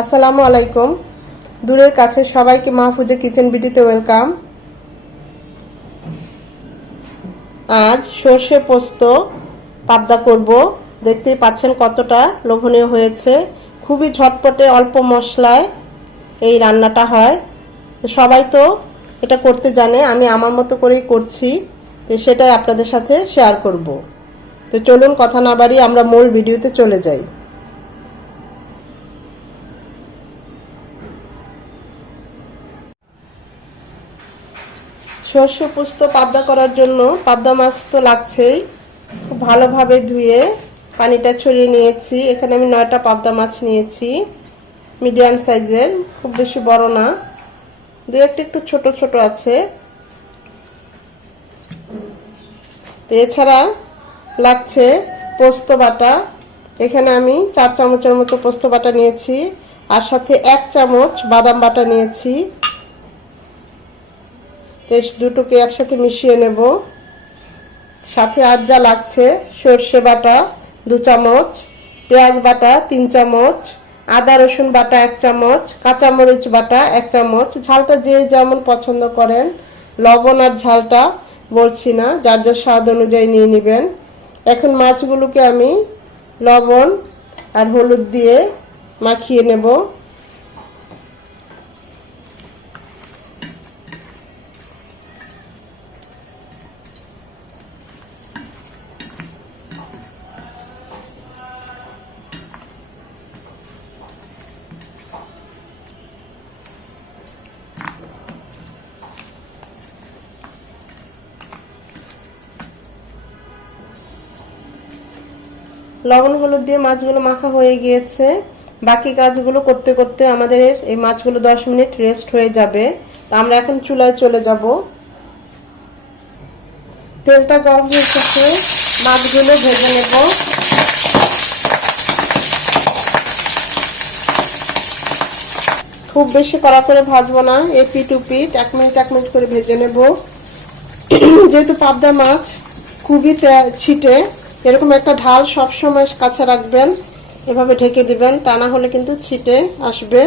আসসালামু আলাইকুম। দূরের কাছে সবাইকে মাহফুজে কিচেন বিডিতে ওয়েলকাম। আজ সর্ষে পোস্ত পাবদা করব। দেখতেই পাচ্ছেন কতটা লোভনীয় হয়েছে। খুবই ঝটপটে অল্প মশলায় এই রান্নাটা হয়। সবাই তো এটা করতে জানে, আমি আমার মতো করেই করছি। তো সেটাই আপনাদের সাথে শেয়ার করব। তো চলুন কথা না বাড়ি আমরা মূল ভিডিওতে চলে যাই। শস্য পুস্ত পাবদা করার জন্য পাবদা মাছ তো লাগছেই। খুব ভালোভাবে ধুয়ে পানিটা ছড়িয়ে নিয়েছি। এখানে আমি নয়টা পাবদা মাছ নিয়েছি। মিডিয়াম সাইজের, খুব বেশি বড় না। দু একটা একটু ছোট ছোট আছে। তো এছাড়া লাগছে পোস্ত বাটা। এখানে আমি চার চামচের মতো পোস্ত বাটা নিয়েছি। আর সাথে এক চামচ বাদাম বাটা নিয়েছি। তেজ দুটোকে একসাথে মিশিয়ে নেব। সাথে আর যা লাগছে, সর্ষে বাটা দু চামচ, পেঁয়াজ বাটা তিন চামচ, আদা রসুন বাটা এক চামচ, কাঁচামরিচ বাটা এক চামচ। ঝালটা যে যেমন পছন্দ করেন, লবণ আর ঝালটা বলছি না, যার যার স্বাদ অনুযায়ী নিয়ে নেবেন। এখন মাছগুলোকে আমি লবণ আর হলুদ দিয়ে মাখিয়ে নেব। লবণ, হলুদ দিয়ে মাছগুলো মাখা হয়ে গিয়েছে। বাকি কাজগুলো করতে করতে আমাদের এই মাছগুলো দশ মিনিট রেস্ট হয়ে যাবে। তা আমরা এখন চুলায় চলে যাব। তেলটা গরম হয়ে গেছে। মাছগুলো ভেজে নেব। খুব বেশি কড়া করে ভাজবো না। এ পিট টু পিট এক মিনিট এক মিনিট করে ভেজে নেব। যেহেতু পাবদা মাছ খুবই ছিটে এরকম একটা ঢাল সব সময় কাছে রাখবেন, এভাবে ঢেকে দিবেন, তা না হলে কিন্তু ছিটে আসবে।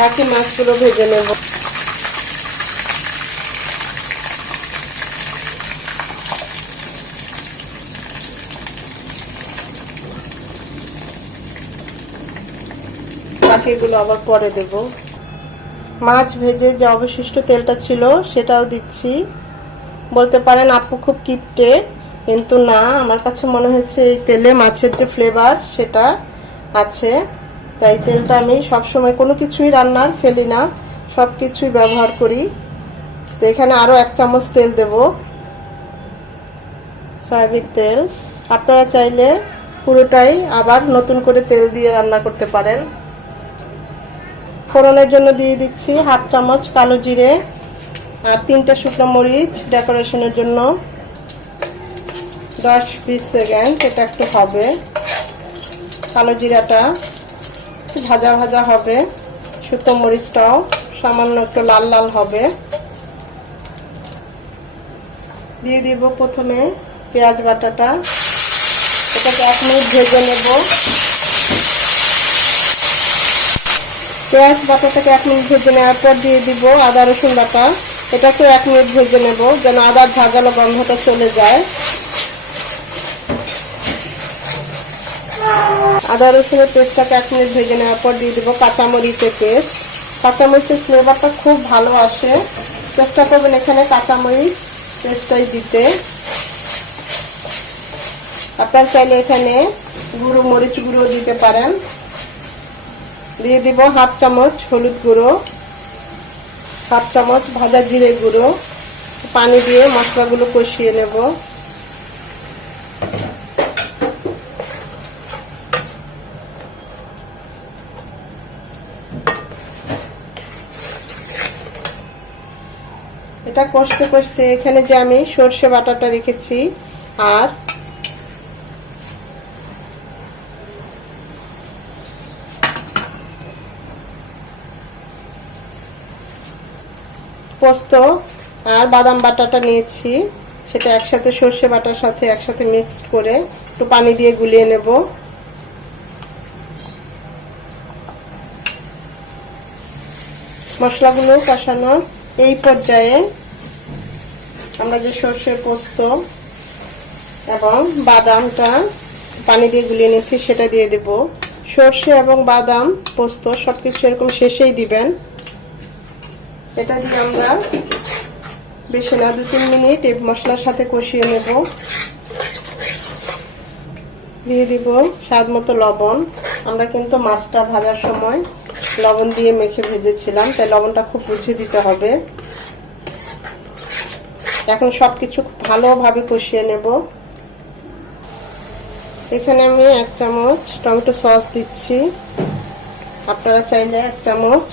বাকি মাছগুলো ভেজে নেব। বাকিগুলো আবার পরে দেব। মাছ ভেজে যে অবশিষ্ট তেলটা ছিল সেটাও দিচ্ছি। বলতে পারেন আপু খুব কিপটে, কিন্তু না, আমার কাছে মনে হচ্ছে এই তেলে মাছের যে ফ্লেভার সেটা আছে। তাই তেলটা আমি সবসময় কোনো কিছুই রান্নার ফেলি না সব কিছুই ব্যবহার করি। তো এখানে আরও এক চামচ তেল দেব। সয়াবিন তেল। আপনারা চাইলে পুরোটাই আবার নতুন করে তেল দিয়ে রান্না করতে পারেন। ফোড়নের জন্য দিয়ে দিচ্ছি হাফ চামচ কালো জিরে আর তিনটা শুকনো মরিচ ডেকোরেশনের জন্য। দশ বিশ সেকেন্ড, এটা একটু হবে। কালো জিরাটা ভাজা ভাজা হবে। শুকনো মরিচটাও সামান্য একটু লাল লাল হবে। দিয়ে দিব প্রথমে পেঁয়াজ বাটাটা। এটাকে এক মিনিট ভেজে নেব। পেঁয়াজ বাটাটাকে এক মিনিট ভেজে নেওয়ার পর দিয়ে দিব আদা রসুন বাটা। এটাকেও এক মিনিট ভেজে নেব যেন আদার ঝাঁঝালো গন্ধটা চলে যায়। আদা রসুনের পেস্টটাকে এক মিনিট ভেজে নেওয়ার পর দিয়ে দেবো কাঁচামরিচের পেস্ট। কাঁচামরিচের ফ্লেভারটা খুব ভালো আসে। চেষ্টা করবেন এখানে কাঁচামরিচ পেস্টটাই দিতে। আপনার চাইলে এখানে গুঁড়ো, মরিচ গুঁড়ো দিতে পারেন। দিয়ে দিব হাফ চামচ হলুদ গুঁড়ো, হাফ চামচ ভাজা জিরে গুঁড়ো, পানি দিয়ে মশলাগুলো কষিয়ে নেব। এটা কষতে কষতে এখানে যে আমি সর্ষে বাটাটা রেখেছি আর পোস্ত আর বাদাম বাটাটা নিয়েছি। সেটা একসাথে সর্ষে বাটার সাথে একসাথে মিক্সড করে একটু পানি দিয়ে গুলিয়ে নেব। মশলাগুলো কষানোর এই পর্যায়ে আমরা যে সর্ষের পোস্ত এবং বাদামটা পানি দিয়ে গুলিয়ে নিচ্ছি, সেটা দিয়ে দেব। সর্ষে এবং বাদাম, পোস্ত সবকিছু এরকম শেষেই দিবেন। এটা দিয়ে আমরা বেশি না, দু তিন মিনিট এই মশলার সাথে কষিয়ে নেব। দিয়ে দিব স্বাদ মতো লবণ। আমরা কিন্তু মাছটা ভাজার সময় লবণ দিয়ে মেখে ভেজেছিলাম, তাই লবণটা খুব বুঝে দিতে হবে। এখন সবকিছু ভালোভাবে কষিয়ে নেব। এখানে আমি এক চামচ টমেটো সস দিচ্ছি। আপনারা চাইলে এক চামচ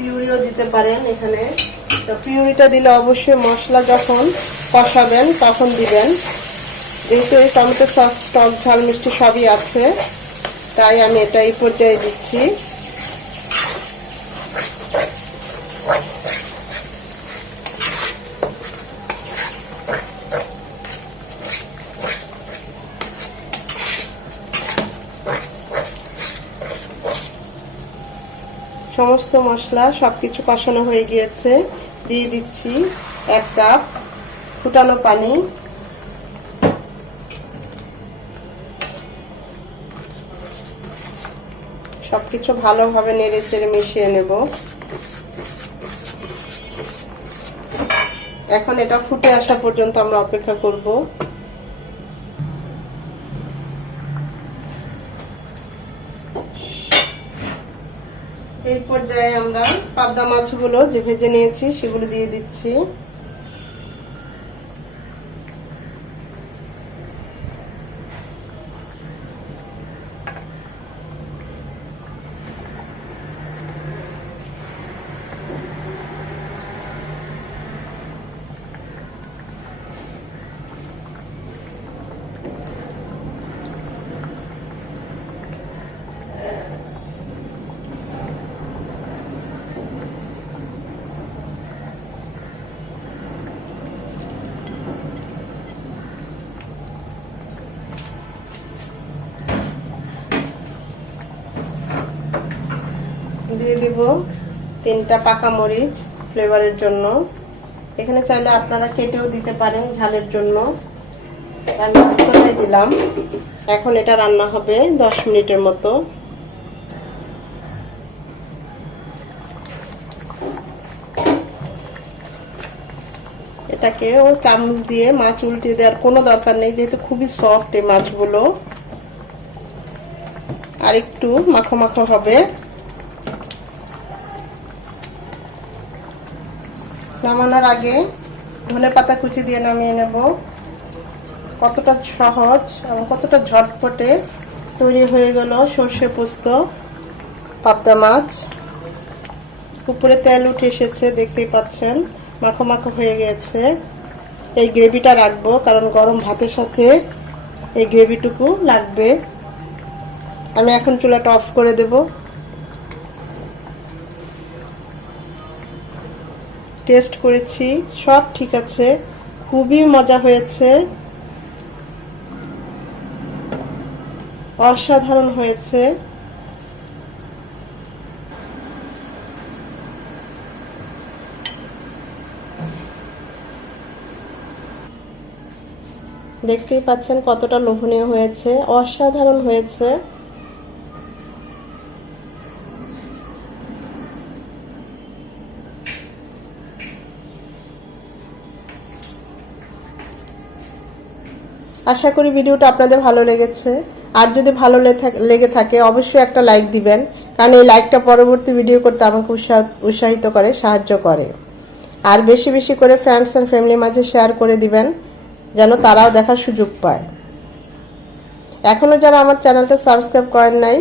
পিউরিও দিতে পারেন এখানে। তো পিউরিটা দিলে অবশ্যই মশলা যখন কষাবেন, তখন দিবেন। যেহেতু এই টমেটো সস, টক ঝাল, মিষ্টি সবই আছে, তাই আমি এটা এই পর্যায়ে দিচ্ছি। সমস্ত মশলা সবকিছু কষানো হয়ে গিয়েছে। দিয়ে দিচ্ছি এক কাপ ফুটানো পানি। সবকিছু ভালোভাবে নেড়ে চেড়ে মিশিয়ে নেব। এখন এটা ফুটে আসা পর্যন্ত আমরা অপেক্ষা করব। এই পর্যায়ে আমরা পাবদা মাছগুলো যে ভেজে নিয়েছি সেগুলো দিয়ে দিচ্ছি। দিয়ে দিব তিনটা পাকা মরিচ ফ্লেভারের জন্য। এখানে চাইলে আপনারা কেটেও দিতে পারেন ঝালের জন্য। দিলাম। এখন এটা রান্না হবে দশ মিনিটের মতো। এটাকে ও চামচ দিয়ে মাছ উল্টে দেওয়ার কোনো দরকার নেই, যেহেতু খুবই সফট এই মাছগুলো। আর একটু মাখো মাখো হবে। নামানোর আগে ধনে পাতা কুচি দিয়ে নামিয়ে নেব। কতটা সহজ এবং কতটা ঝটপটে তৈরি হয়ে গেল সর্ষে পোস্ত, পাবদা মাছ। উপরে তেল উঠে এসেছে, দেখতেই পাচ্ছেন, মাখো মাখো হয়ে গেছে। এই গ্রেভিটা রাখব, কারণ গরম ভাতের সাথে এই গ্রেভিটুকু লাগবে। আমি এখন চুলাটা অফ করে দেব। টেস্ট করেছি, সব ঠিক আছে, খুবই মজা হয়েছে। অসাধারণ হয়েছে। দেখতেই পাচ্ছেন কতটা লোভনীয় হয়েছে, অসাধারণ হয়েছে। আশা করি ভিডিওটা আপনাদের ভালো লেগেছে। আর যদি ভালো লেগে থাকে, অবশ্যই একটা লাইক দিবেন, কারণ এই লাইকটা পরবর্তী ভিডিও করতে আমাকে উৎসাহিত করে, সাহায্য করে। আর বেশি বেশি করে ফ্রেন্ডস অ্যান্ড ফ্যামিলির মাঝে শেয়ার করে দিবেন, যেন তারাও দেখার সুযোগ পায়। এখনও যারা আমার চ্যানেলটা সাবস্ক্রাইব করেন নাই,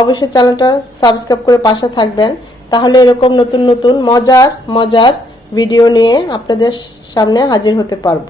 অবশ্যই চ্যানেলটা সাবস্ক্রাইব করে পাশে থাকবেন, তাহলে এরকম নতুন নতুন মজার মজার ভিডিও নিয়ে আপনাদের সামনে হাজির হতে পারব।